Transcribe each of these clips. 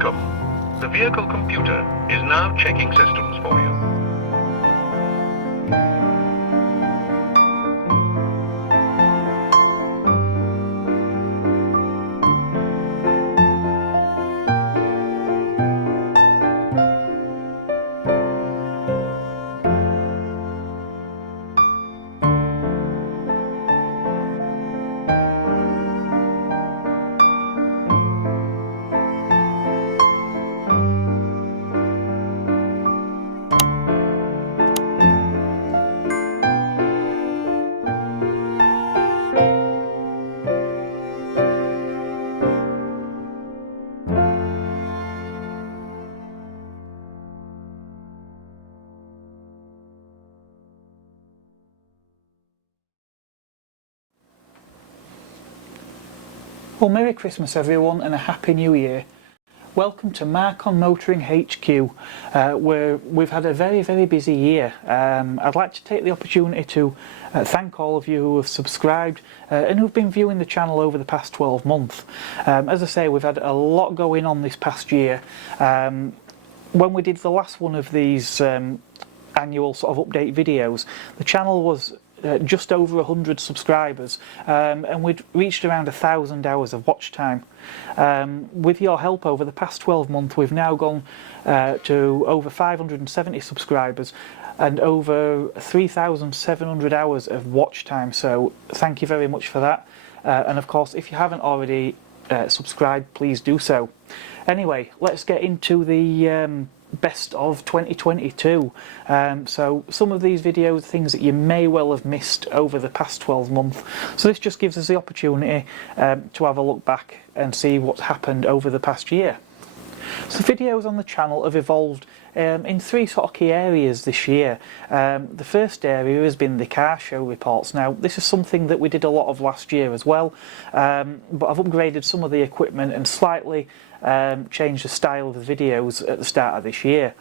Welcome. The vehicle computer is now checking systems for you. Well, Merry Christmas everyone and a Happy New Year. Welcome to Mark on Motoring HQ, where we've had a very busy year. I'd like to take the opportunity to thank all of you who have subscribed and who've been viewing the channel over the past 12 months. As I say, we've had a lot going on this past year. When we did the last one of these annual sort of update videos, the channel was just over 100 subscribers, and we'd reached around 1,000 hours of watch time. With your help over the past 12 months, we've now gone to over 570 subscribers and over 3,700 hours of watch time, so thank you very much for that. And of course, if you haven't already subscribed, please do so. Anyway, let's get into the best of 2022. So some of these videos are things that you may well have missed over the past 12 months, so this just gives us the opportunity to have a look back and see what's happened over the past year. So videos on the channel have evolved in three sort of key areas this year. The first area has been the car show reports. Now this is something that we did a lot of last year as well, but I've upgraded some of the equipment and slightly changed the style of the videos at the start of this year.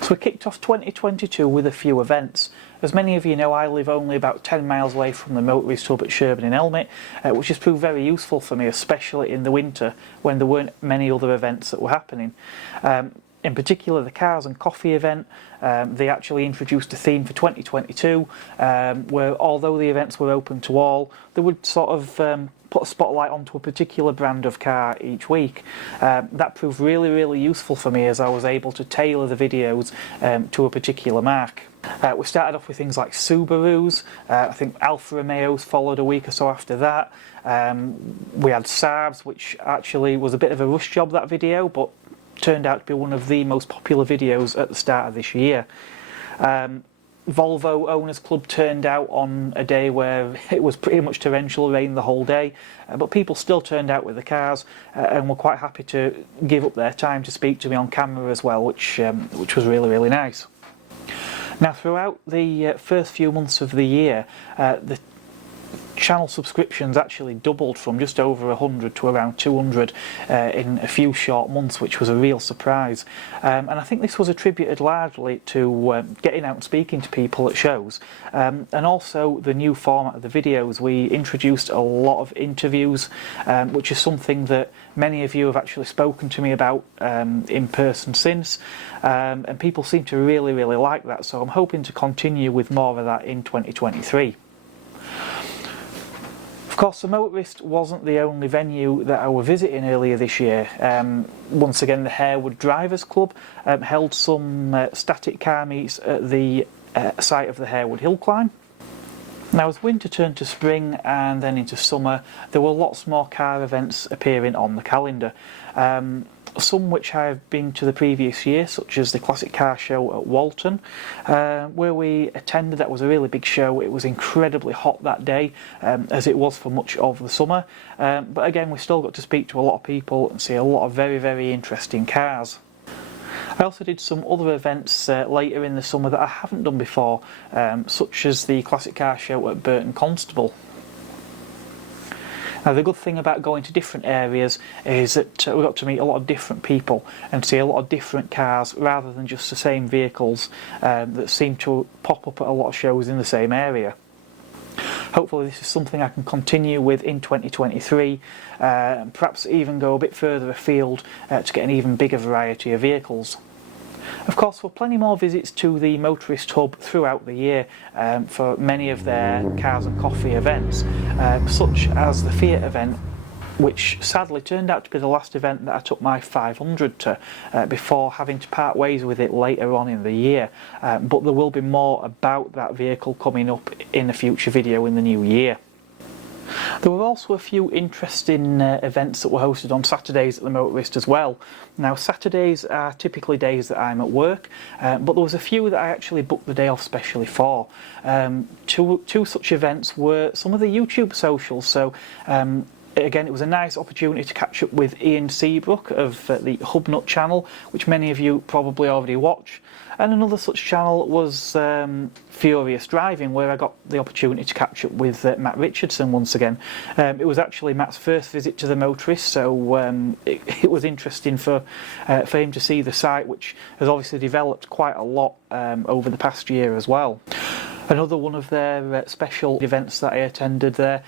So we kicked off 2022 with a few events. As many of you know, I live only about 10 miles away from the motorist hub at Sherburn in Elmet, which has proved very useful for me, especially in the winter when there weren't many other events that were happening. In particular, the Cars and Coffee event, they actually introduced a theme for 2022, where although the events were open to all, they would sort of put a spotlight onto a particular brand of car each week. That proved really useful for me, as I was able to tailor the videos to a particular marque. We started off with things like Subarus. I think Alfa Romeos followed a week or so after that. We had Saabs, which actually was a bit of a rush job, that video, but turned out to be one of the most popular videos at the start of this year. Volvo Owners Club turned out on a day where it was pretty much torrential rain the whole day, but people still turned out with the cars and were quite happy to give up their time to speak to me on camera as well, which was really nice. Now throughout the first few months of the year, the channel subscriptions actually doubled from just over 100 to around 200 in a few short months, which was a real surprise. And I think this was attributed largely to getting out and speaking to people at shows, and also the new format of the videos. We introduced a lot of interviews, which is something that many of you have actually spoken to me about in person since, and people seem to really like that, so I'm hoping to continue with more of that in 2023. Of course, the Motorist wasn't the only venue that I was visiting earlier this year. Once again, the Harewood Drivers Club held some static car meets at the site of the Harewood Hill Climb. Now as winter turned to spring and then into summer, there were lots more car events appearing on the calendar. Some which I've been to the previous year, such as the Classic Car Show at Walton, where we attended. That was a really big show. It was incredibly hot that day, as it was for much of the summer, but again we still got to speak to a lot of people and see a lot of very interesting cars. I also did some other events later in the summer that I haven't done before, such as the Classic Car Show at Burton Constable. Now the good thing about going to different areas is that we got to meet a lot of different people and see a lot of different cars rather than just the same vehicles that seem to pop up at a lot of shows in the same area. I Hopefully this is something I can continue with in 2023, perhaps even go a bit further afield to get an even bigger variety of vehicles. Of course, there are plenty more visits to the Motorist Hub throughout the year for many of their cars and coffee events, such as the Fiat event, which sadly turned out to be the last event that I took my 500 to before having to part ways with it later on in the year. But there will be more about that vehicle coming up in a future video in the new year. There were also a few interesting events that were hosted on Saturdays at the Motorist as well. Now, Saturdays are typically days that I'm at work, but there was a few that I actually booked the day off specially for. Two such events were some of the YouTube socials, so again, it was a nice opportunity to catch up with Ian Seabrook of the Hubnut channel, which many of you probably already watch. And another such channel was Furious Driving, where I got the opportunity to catch up with Matt Richardson once again. It was actually Matt's first visit to the Motorist, so it was interesting for him to see the site, which has obviously developed quite a lot over the past year as well. Another one of their special events that I attended there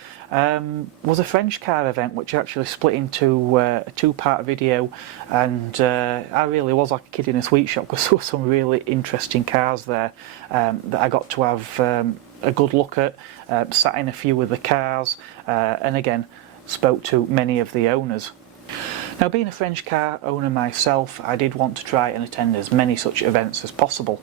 was a French car event, which actually split into a two-part video, and I really was like a kid in a sweet shop because there were some really interesting cars there that I got to have a good look at, sat in a few of the cars, and again spoke to many of the owners. Now, being a French car owner myself, I did want to try and attend as many such events as possible.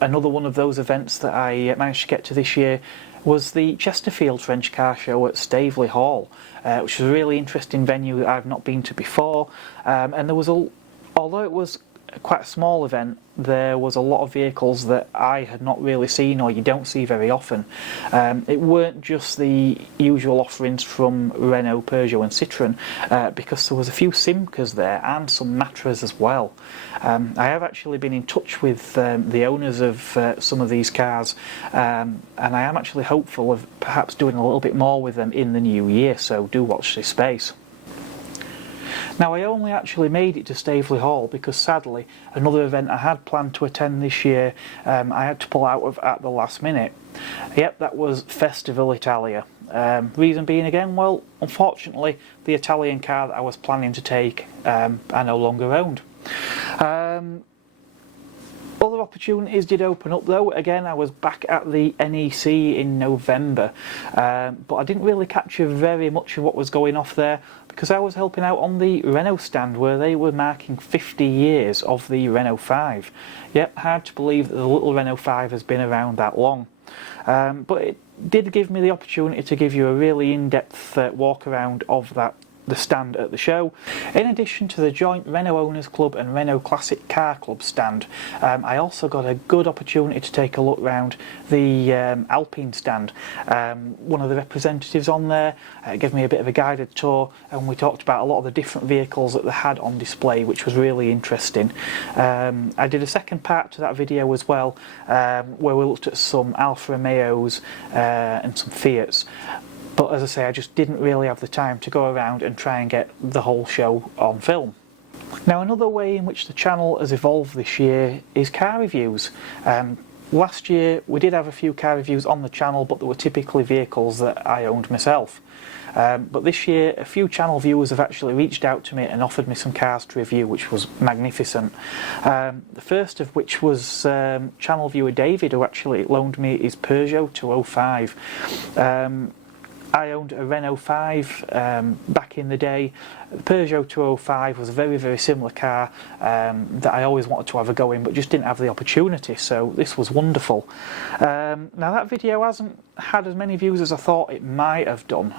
Another one of those events that I managed to get to this year was the Chesterfield French Car Show at Staveley Hall, which was a really interesting venue that I've not been to before. And there was although it was quite a small event, there was a lot of vehicles that I had not really seen or you don't see very often. It weren't just the usual offerings from Renault, Peugeot and Citroën, because there was a few Simcas there and some Matras as well. I have actually been in touch with the owners of some of these cars, and I am actually hopeful of perhaps doing a little bit more with them in the new year, so do watch this space. Now, I only actually made it to Staveley Hall because sadly another event I had planned to attend this year I had to pull out of at the last minute. Yep, that was Festival Italia. Reason being again, well, unfortunately the Italian car that I was planning to take I no longer owned. Other opportunities did open up though. Again, I was back at the NEC in November, but I didn't really capture very much of what was going off there because I was helping out on the Renault stand where they were marking 50 years of the Renault 5. Yep, hard to believe that the little Renault 5 has been around that long. But it did give me the opportunity to give you a really in-depth walk around of the stand at the show. In addition to the joint Renault Owners Club and Renault Classic Car Club stand, I also got a good opportunity to take a look round the Alpine stand. One of the representatives on there gave me a bit of a guided tour, and we talked about a lot of the different vehicles that they had on display, which was really interesting. I did a second part to that video as well, where we looked at some Alfa Romeos and some Fiats. But as I say, I just didn't really have the time to go around and try and get the whole show on film. Now, another way in which the channel has evolved this year is car reviews. Last year we did have a few car reviews on the channel, but they were typically vehicles that I owned myself. But this year a few channel viewers have actually reached out to me and offered me some cars to review, which was magnificent. The first of which was channel viewer David, who actually loaned me his Peugeot 205. I owned a Renault 5 back in the day. The Peugeot 205 was a very, very similar car that I always wanted to have a go in, but just didn't have the opportunity, so this was wonderful. Now, that video hasn't had as many views as I thought it might have done,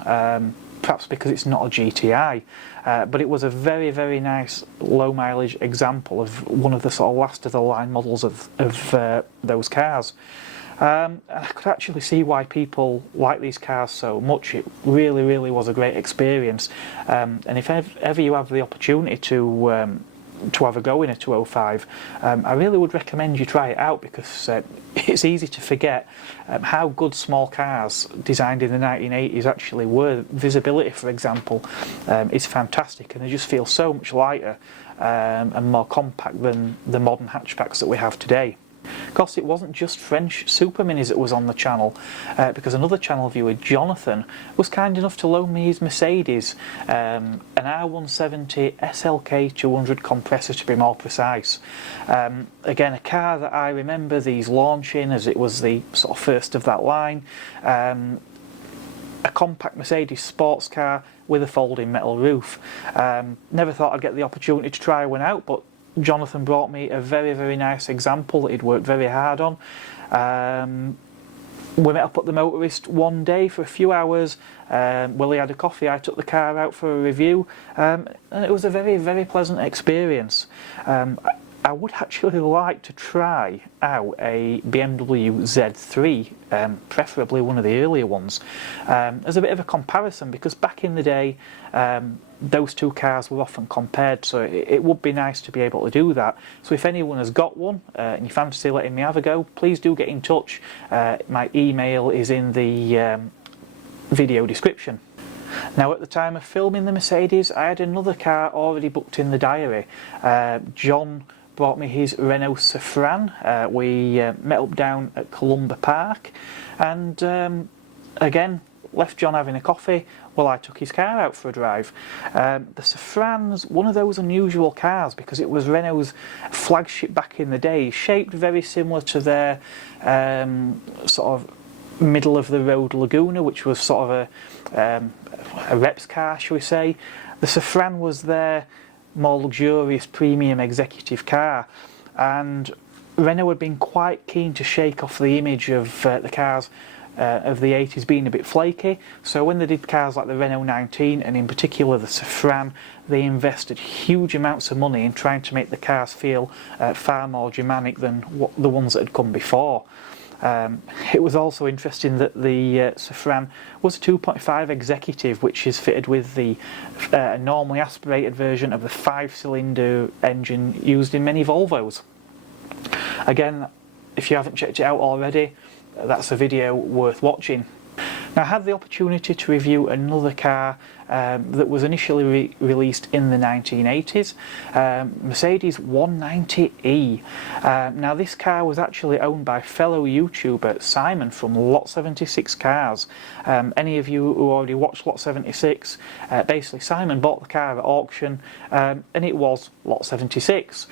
perhaps because it's not a GTI, but it was a very, very nice low mileage example of one of the sort of last of the line models of those cars. And I could actually see why people like these cars so much. It really, really was a great experience. And if ever you have the opportunity to have a go in a 205, I really would recommend you try it out, because it's easy to forget how good small cars designed in the 1980s actually were. Visibility, for example, is fantastic, and they just feel so much lighter and more compact than the modern hatchbacks that we have today. Of course, it wasn't just French super minis that was on the channel, because another channel viewer, Jonathan, was kind enough to loan me his Mercedes, an R170 SLK 200 compressor to be more precise. Again, a car that I remember these launching as it was the sort of first of that line. A compact Mercedes sports car with a folding metal roof. Never thought I'd get the opportunity to try one out, but Jonathan brought me a very, very nice example that he'd worked very hard on. We met up at the motorist one day for a few hours. Willie had a coffee, I took the car out for a review, and it was a very, very pleasant experience. I would actually like to try out a BMW Z3, preferably one of the earlier ones, as a bit of a comparison, because back in the day those two cars were often compared, so it would be nice to be able to do that. So if anyone has got one and you fancy letting me have a go, please do get in touch. My email is in the video description. Now, at the time of filming the Mercedes, I had another car already booked in the diary. John brought me his Renault Safran. We met up down at Columba Park, and again left John having a coffee while I took his car out for a drive. The Safran's one of those unusual cars because it was Renault's flagship back in the day, shaped very similar to their sort of middle of the road Laguna, which was sort of a reps car, shall we say. The Safran was their more luxurious premium executive car, and Renault had been quite keen to shake off the image of the cars of the 80s being a bit flaky. So when they did cars like the Renault 19 and in particular the Safran, they invested huge amounts of money in trying to make the cars feel far more Germanic than the ones that had come before. It was also interesting that the Safran was a 2.5 executive, which is fitted with the normally aspirated version of the 5-cylinder engine used in many Volvos. Again, if you haven't checked it out already, that's a video worth watching. Now, I had the opportunity to review another car that was initially released in the 1980s, Mercedes 190E. Now, this car was actually owned by fellow YouTuber Simon from Lot 76 Cars. Any of you who already watched Lot 76, basically Simon bought the car at auction, and it was Lot 76.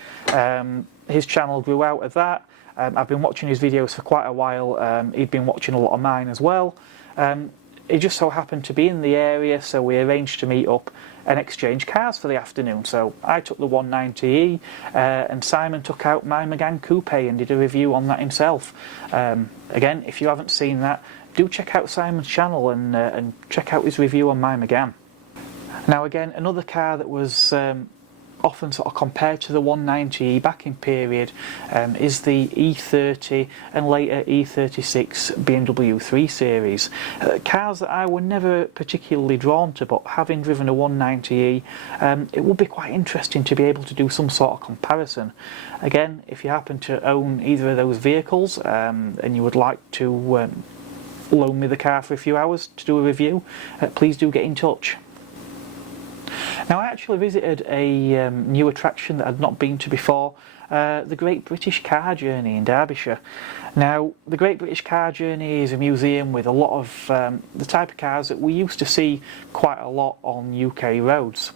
His channel grew out of that. I've been watching his videos for quite a while. He'd been watching a lot of mine as well. It just so happened to be in the area, so we arranged to meet up and exchange cars for the afternoon. So I took the 190E and Simon took out my Megane Coupe and did a review on that himself. Again, if you haven't seen that, do check out Simon's channel and check out his review on my Megane. Now again, another car that was often sort of compared to the 190E back in period is the E30 and later E36 BMW 3 Series. Cars that I were never particularly drawn to, but having driven a 190E, it would be quite interesting to be able to do some sort of comparison. Again, if you happen to own either of those vehicles and you would like to loan me the car for a few hours to do a review, please do get in touch. Now, I actually visited a new attraction that I'd not been to before, the Great British Car Journey in Derbyshire. Now, the Great British Car Journey is a museum with a lot of the type of cars that we used to see quite a lot on UK roads.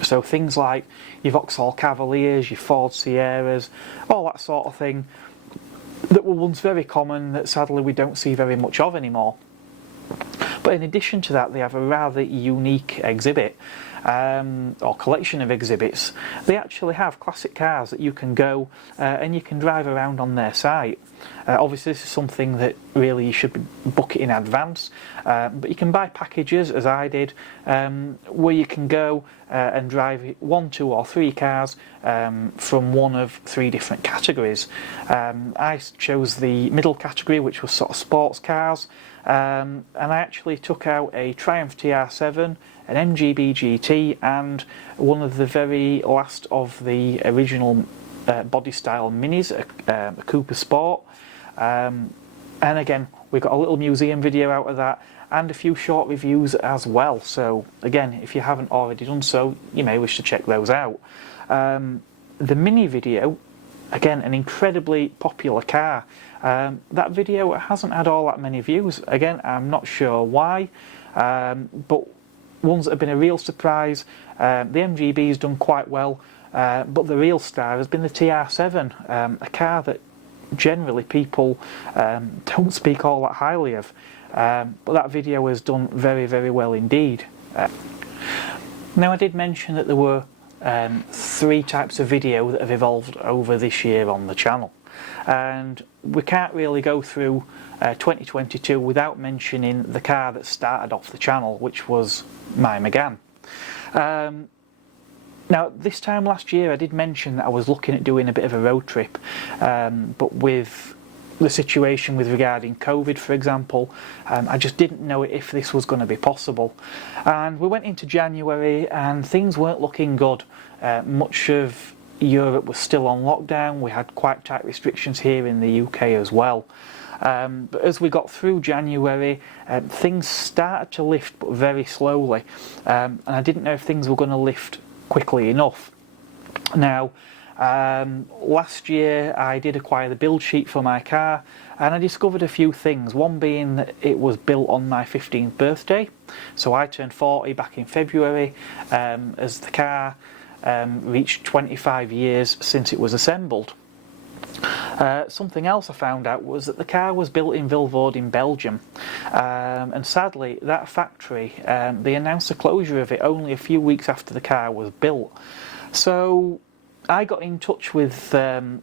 So things like your Vauxhall Cavaliers, your Ford Sierras, all that sort of thing that were once very common that sadly we don't see very much of anymore. But in addition to that, they have a rather unique exhibit, or collection of exhibits. They actually have classic cars that you can go and you can drive around on their site. Obviously this is something that really you should book it in advance, but you can buy packages, as I did, where you can go and drive 1, 2 or 3 cars from one of 3 different categories. I chose the middle category, which was sort of sports cars, and I actually took out a Triumph TR7, an MGB GT and one of the very last of the original body style minis, a Cooper Sport, and again we got a little museum video out of that and a few short reviews as well. So again, if you haven't already done so, you may wish to check those out. The mini video again, an incredibly popular car. That video hasn't had all that many views. Again, I'm not sure why, but ones that have been a real surprise. The MGB's done quite well, but the real star has been the TR7, a car that generally people don't speak all that highly of. But that video has done very, very well indeed. Now, I did mention that there were 3 types of video that have evolved over this year on the channel, and we can't really go through 2022 without mentioning the car that started off the channel, which was my Megane. Now, this time last year I did mention that I was looking at doing a bit of a road trip, but with the situation with regarding COVID, for example, I just didn't know if this was going to be possible. And we went into January and things weren't looking good. Much of Europe was still on lockdown. We had quite tight restrictions here in the UK as well. But as we got through January, things started to lift, but very slowly. And I didn't know if things were going to lift quickly enough. Now, last year I did acquire the build sheet for my car, and I discovered a few things. One being that it was built on my 15th birthday, so I turned 40 back in February, as the car reached 25 years since it was assembled. Something else I found out was that the car was built in Vilvoorde in Belgium, and sadly that factory, they announced the closure of it only a few weeks after the car was built. So I got in touch with a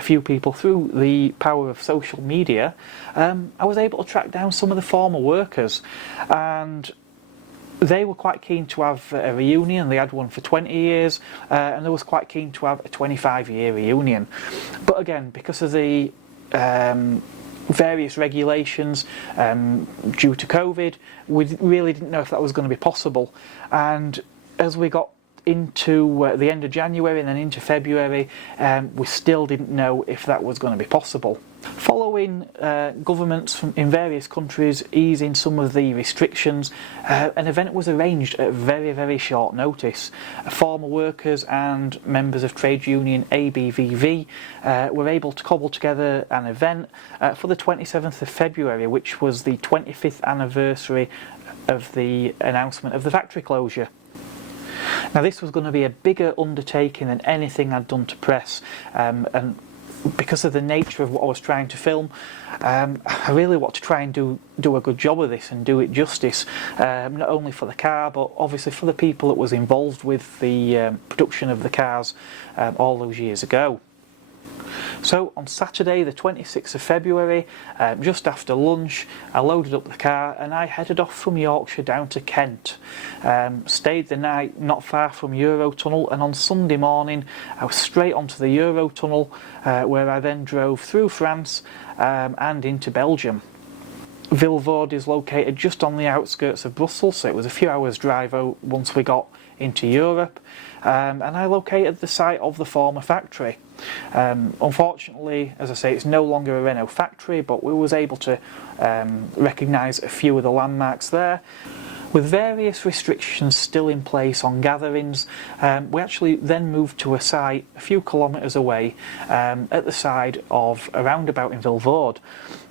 few people through the power of social media. I was able to track down some of the former workers, and they were quite keen to have a reunion. They had one for 20 years, and they was quite keen to have a 25-year reunion. But again, because of the various regulations due to COVID, we really didn't know if that was going to be possible. And as we got into the end of January and then into February, we still didn't know if that was going to be possible. Following governments in various countries easing some of the restrictions, an event was arranged at very, very short notice. Former workers and members of trade union ABVV were able to cobble together an event for the 27th of February, which was the 25th anniversary of the announcement of the factory closure. Now, this was going to be a bigger undertaking than anything I'd done to press, and because of the nature of what I was trying to film, I really want to try and do a good job of this and do it justice, not only for the car but obviously for the people that was involved with the production of the cars all those years ago. So on Saturday the 26th of February, just after lunch, I loaded up the car and I headed off from Yorkshire down to Kent. Stayed the night not far from Eurotunnel, and on Sunday morning I was straight onto the Eurotunnel, where I then drove through France and into Belgium. Vilvoorde is located just on the outskirts of Brussels, so it was a few hours drive once we got into Europe, and I located the site of the former factory. Unfortunately, as I say, it's no longer a Renault factory, but we was able to recognise a few of the landmarks there. With various restrictions still in place on gatherings, we actually then moved to a site a few kilometres away, at the side of a roundabout in Vilvoorde.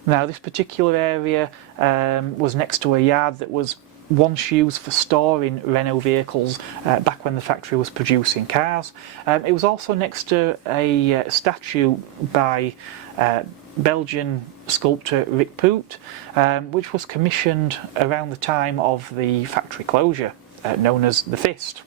Now, this particular area was next to a yard that was once used for storing Renault vehicles back when the factory was producing cars. It was also next to a statue by Belgian sculptor Rick Poot, which was commissioned around the time of the factory closure, known as the Fist.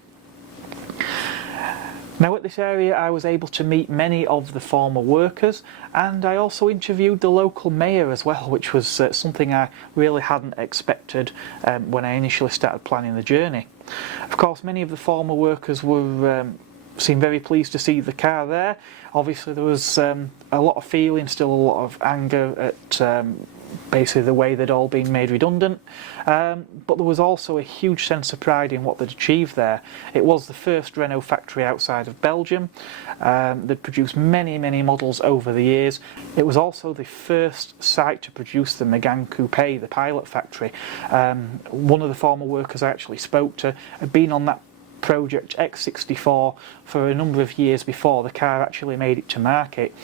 Now, at this area I was able to meet many of the former workers, and I also interviewed the local mayor as well, which was something I really hadn't expected when I initially started planning the journey. Of course, many of the former workers seemed very pleased to see the car there. Obviously there was a lot of feeling, still a lot of anger at basically the way they'd all been made redundant, but there was also a huge sense of pride in what they'd achieved there. It was the first Renault factory outside of Belgium. They'd produced many, many models over the years. It was also the first site to produce the Megane Coupe, the pilot factory. One of the former workers I actually spoke to had been on that Project X64 for a number of years before the car actually made it to market.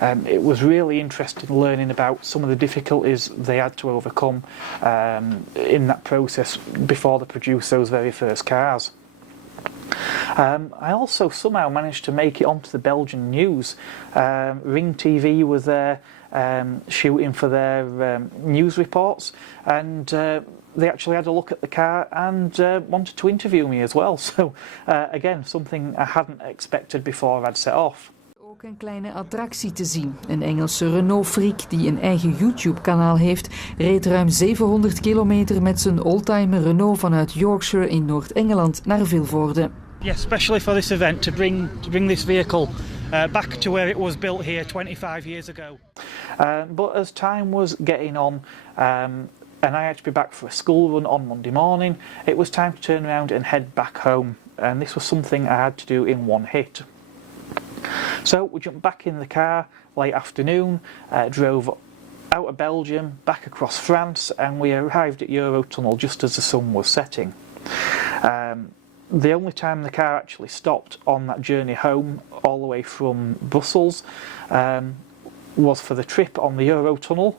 It was really interesting learning about some of the difficulties they had to overcome in that process before they produced those very first cars. I also somehow managed to make it onto the Belgian news. Ring TV was there shooting for their news reports, and they actually had a look at the car and wanted to interview me as well. So again, something I hadn't expected before I'd set off. Ook een kleine attractie te zien. Een Engelse Renault-freak die een eigen YouTube-kanaal heeft, reed ruim 700 kilometer met zijn oldtimer Renault vanuit Yorkshire in Noord-Engeland naar Vilvoorde. Yes, especially for this event, to bring this vehicle back to where it was built here 25 years ago. But as time was getting on, and I had to be back for a school run on Monday morning, it was time to turn around and head back home, and this was something I had to do in one hit. So we jumped back in the car late afternoon, drove out of Belgium, back across France, and we arrived at Eurotunnel just as the sun was setting. The only time the car actually stopped on that journey home, all the way from Brussels, was for the trip on the Eurotunnel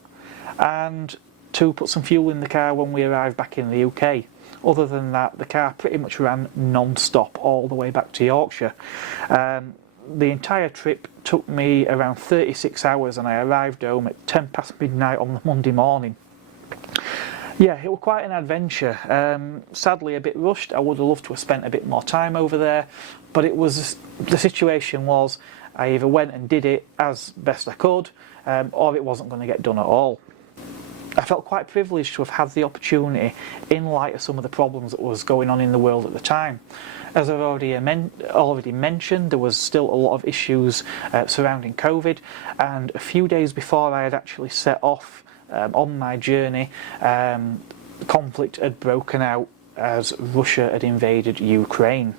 and to put some fuel in the car when we arrived back in the UK. Other than that, the car pretty much ran non-stop all the way back to Yorkshire. The entire trip took me around 36 hours and I arrived home at 10 past midnight on the Monday morning. Yeah, it was quite an adventure. Sadly a bit rushed. I would have loved to have spent a bit more time over there, but the situation was I either went and did it as best I could, or it wasn't going to get done at all. I felt quite privileged to have had the opportunity in light of some of the problems that was going on in the world at the time. As I've already mentioned, there was still a lot of issues surrounding COVID, and a few days before I had actually set off on my journey, conflict had broken out as Russia had invaded Ukraine.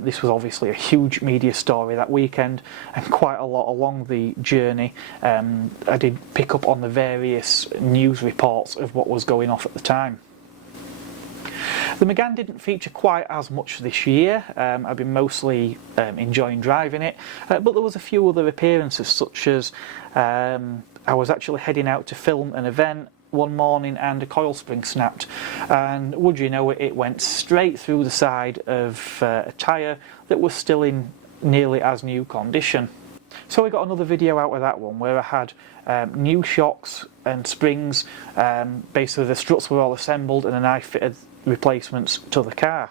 This was obviously a huge media story that weekend, and quite a lot along the journey I did pick up on the various news reports of what was going off at the time. The Megane didn't feature quite as much this year. I've been mostly enjoying driving it, but there was a few other appearances, such as I was actually heading out to film an event one morning and a coil spring snapped, and would you know it, it went straight through the side of a tyre that was still in nearly as new condition. So we got another video out of that one where I had new shocks and springs, basically the struts were all assembled and then I fitted replacements to the car.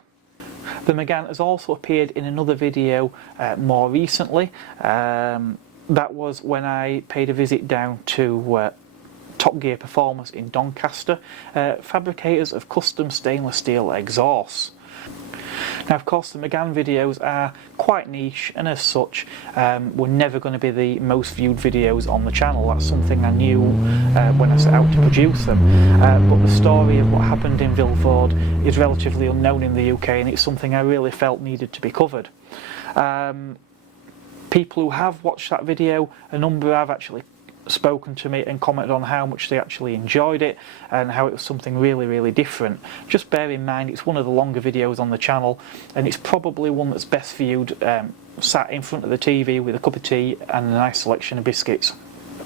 The Megane has also appeared in another video more recently. That was when I paid a visit down to Top Gear Performance in Doncaster, fabricators of custom stainless steel exhausts. Now of course the Megane videos are quite niche, and as such were never going to be the most viewed videos on the channel. That's something I knew when I set out to produce them, but the story of what happened in Vilvoorde is relatively unknown in the UK, and it's something I really felt needed to be covered. People who have watched that video, a number have actually spoken to me and commented on how much they actually enjoyed it and how it was something really different. Just bear in mind it's one of the longer videos on the channel, and it's probably one that's best viewed sat in front of the TV with a cup of tea and a nice selection of biscuits.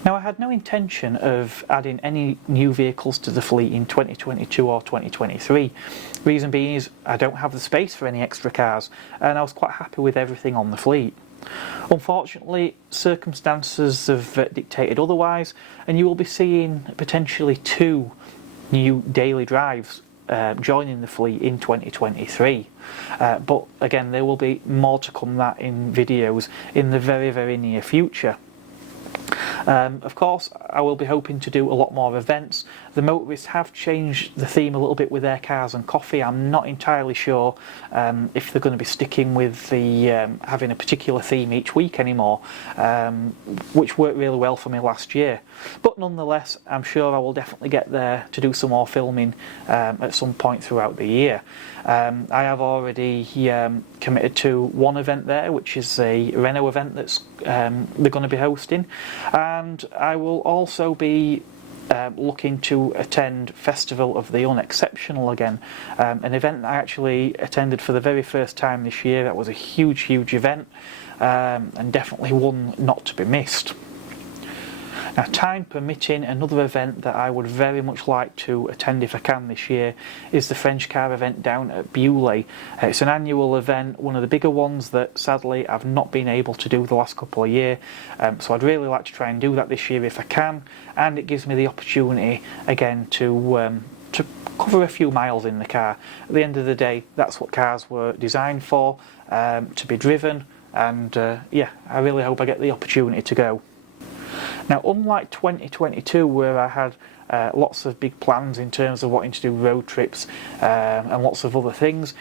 Now I had no intention of adding any new vehicles to the fleet in 2022 or 2023. Reason being is I don't have the space for any extra cars, and I was quite happy with everything on the fleet. Unfortunately, circumstances have dictated otherwise, and you will be seeing potentially 2 new daily drives joining the fleet in 2023. But again, there will be more to come that in videos in the very near future. Of course, I will be hoping to do a lot more events. The motorists have changed the theme a little bit with their cars and coffee. I'm not entirely sure if they're going to be sticking with the having a particular theme each week anymore, which worked really well for me last year. But nonetheless, I'm sure I will definitely get there to do some more filming at some point throughout the year. I have already committed to one event there, which is a Renault event that's they're going to be hosting, and I will also be looking to attend Festival of the Unexceptional again, an event that I actually attended for the very first time this year. That was a huge event, and definitely one not to be missed. Now, time permitting, another event that I would very much like to attend if I can this year is the French car event down at Vilvoorde. It's an annual event, one of the bigger ones that sadly I've not been able to do the last couple of years, so I'd really like to try and do that this year if I can, and it gives me the opportunity again to cover a few miles in the car. At the end of the day, that's what cars were designed for, to be driven, and yeah, I really hope I get the opportunity to go. Now, unlike 2022, where I had lots of big plans in terms of wanting to do road trips and lots of other things,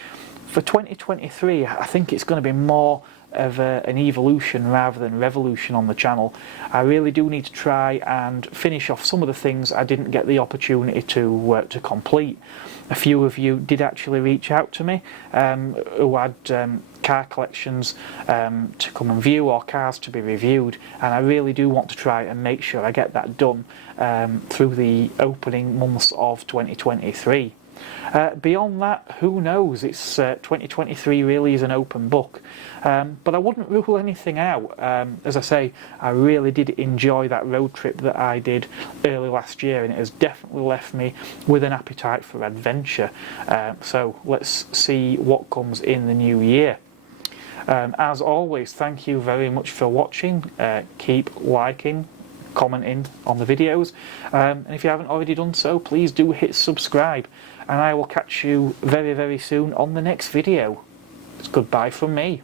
for 2023 I think it's going to be more of an evolution rather than revolution on the channel. I really do need to try and finish off some of the things I didn't get the opportunity to complete. A few of you did actually reach out to me who had car collections to come and view or cars to be reviewed, and I really do want to try and make sure I get that done through the opening months of 2023. Beyond that, who knows? It's 2023 really is an open book, but I wouldn't rule anything out. As I say, I really did enjoy that road trip that I did early last year, and it has definitely left me with an appetite for adventure. So let's see what comes in the new year. As always, thank you very much for watching. Keep liking, commenting on the videos, and if you haven't already done so, please do hit subscribe, and I will catch you very soon on the next video. It's goodbye from me.